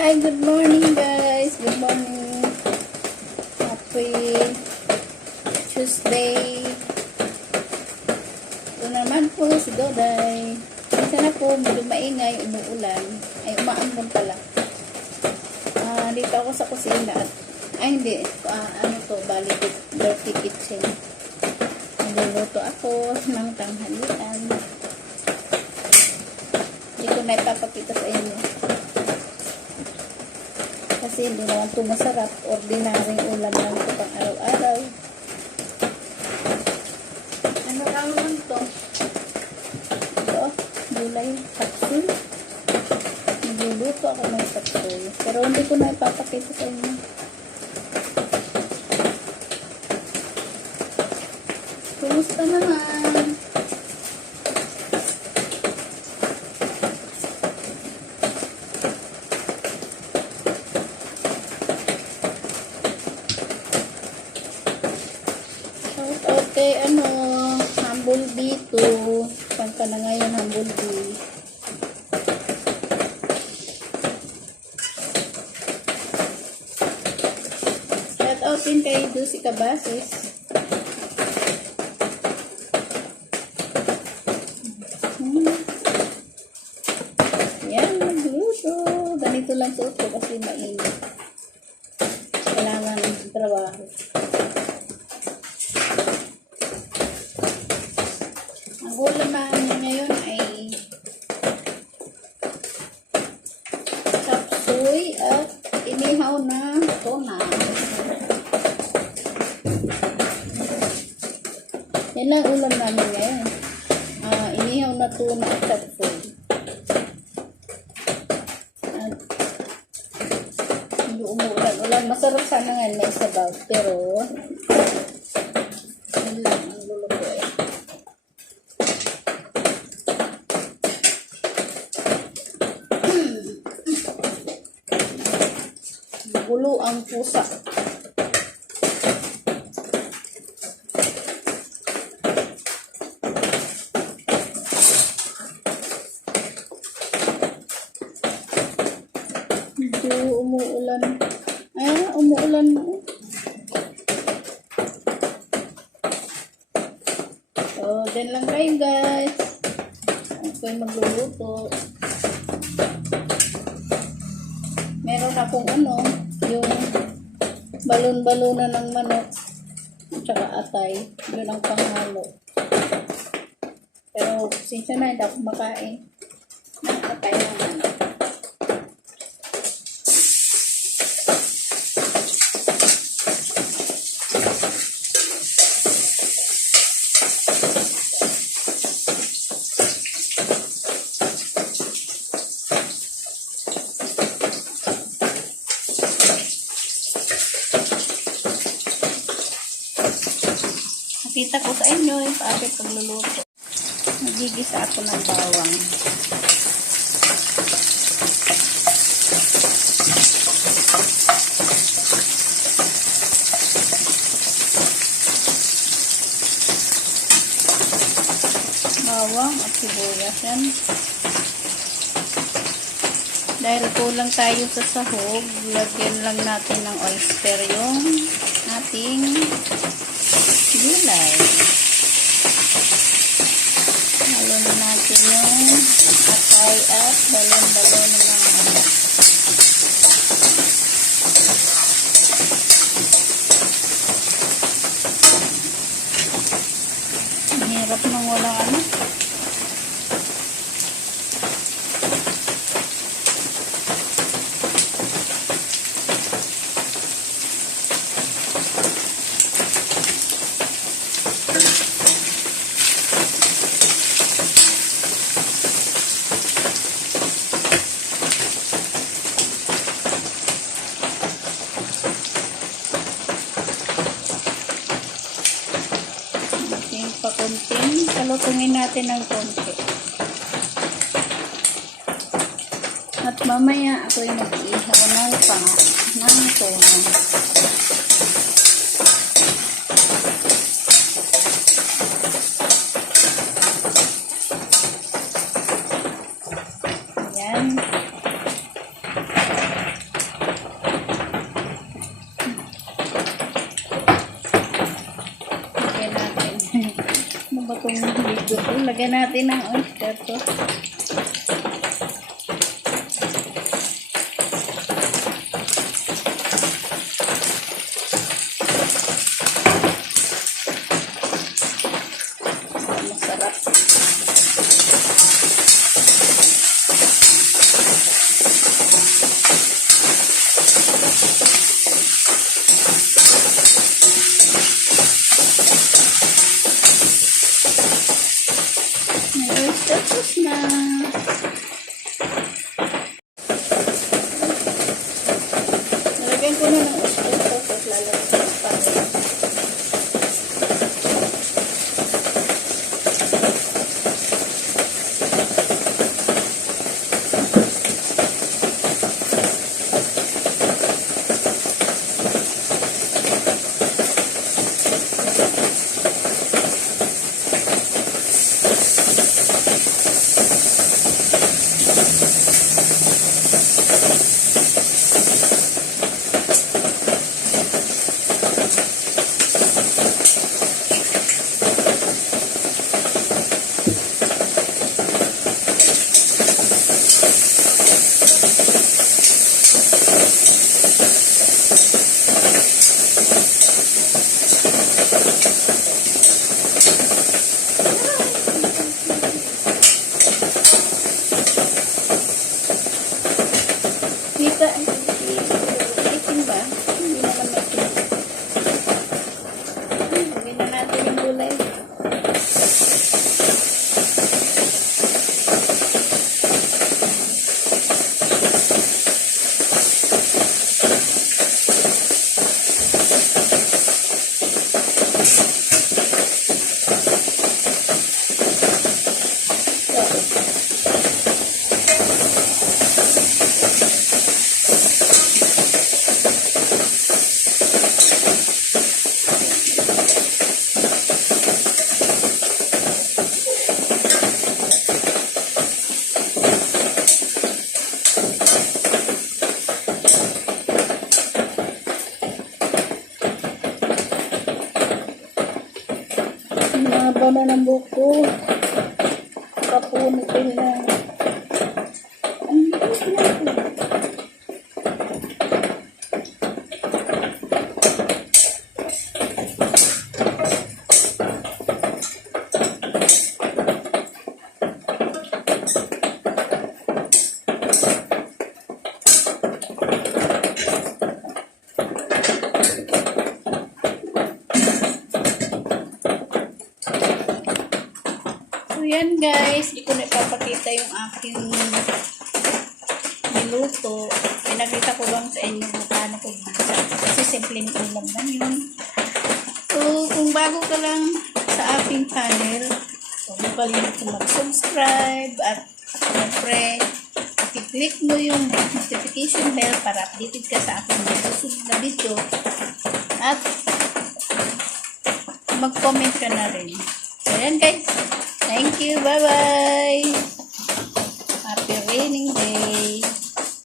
Hi, good morning guys. Good morning. Happy Tuesday. Ito naman po si Doday. Minsan na po, medyo maingay, umuulan. Ay, umaambon pala. Dito ako sa kusina. Hindi. Ano to, bali, dirty kitchen. Nagluluto ako ng tanghalian. Hindi ko na ipapakita sa inyo. Kasi hindi naman ito masarap. Ordinaryong ulam lang ito pang araw-araw. Ano lang naman ito? Ito, gulay, kapsul. Nagluluto ako ng kapsul. Pero hindi ko na ipapakita sa inyo. Kumusta naman? Okay, humble dito. Saan ka na ngayon, humble bee? Shout out din kay Dusi Kabasis. Yan, magluto. Ganito lang suot ko kasi mainit. Kailangan trabaho. Ang ulam namin ngayon ay chapsuy at inihaw na tuna. Yan lang ulam namin ngayon. Inihaw na tuna at chapsuy. Hindi umuulan. Masarap sana ngayon may sabaw. Pero yan lang ang luluto eh. Gulo ang pusa. Medyo umuulan. Umuulan mo. So, dyan lang kayo guys. Okay, magluluto. Meron akong yung balon-balona ng manok at saka atay. Yun ang panghalo. Pero since na hindi ako makain ng atay ng manok. Nakita ko sa inyo yung aking pagluluto. Nagigisa ako ng bawang. Bawang at sibuyas yan. Dahil kulang tayo sa sahog, lagyan lang natin ng oyster yung ating gulay. Halo na natin yung atay at balon-balon ng manok. Ang hirap nang walang pakunting, salutungin natin ng konti. At mamaya ako yung mag-ihaw ng tuna. Yan. Lagyan natin ng oyster to. Masarap. Tapos na. Nalagyan ko na ng oyster sauce at lalagyan ko ng pangit. Kita ang itim ba? Hindi naman maitim. Lagyan na natin yung gulay. Haba na ng buko. Kapunit lang. Ang bilis na ito. So yan guys, di ko na ipapakita yung aking niluto. Pinakita ko lang sa inyo kung paano ko gisa. Kasi simpleng ulam lang yun. So kung bago ka lang sa aking channel, huwag mo kalimutan mag-subscribe at syempre, i-click mo yung notification bell para updated ka sa aking susunod na video. At mag-comment ka na rin. So yan guys. Thank you. Bye-bye. Happy raining day.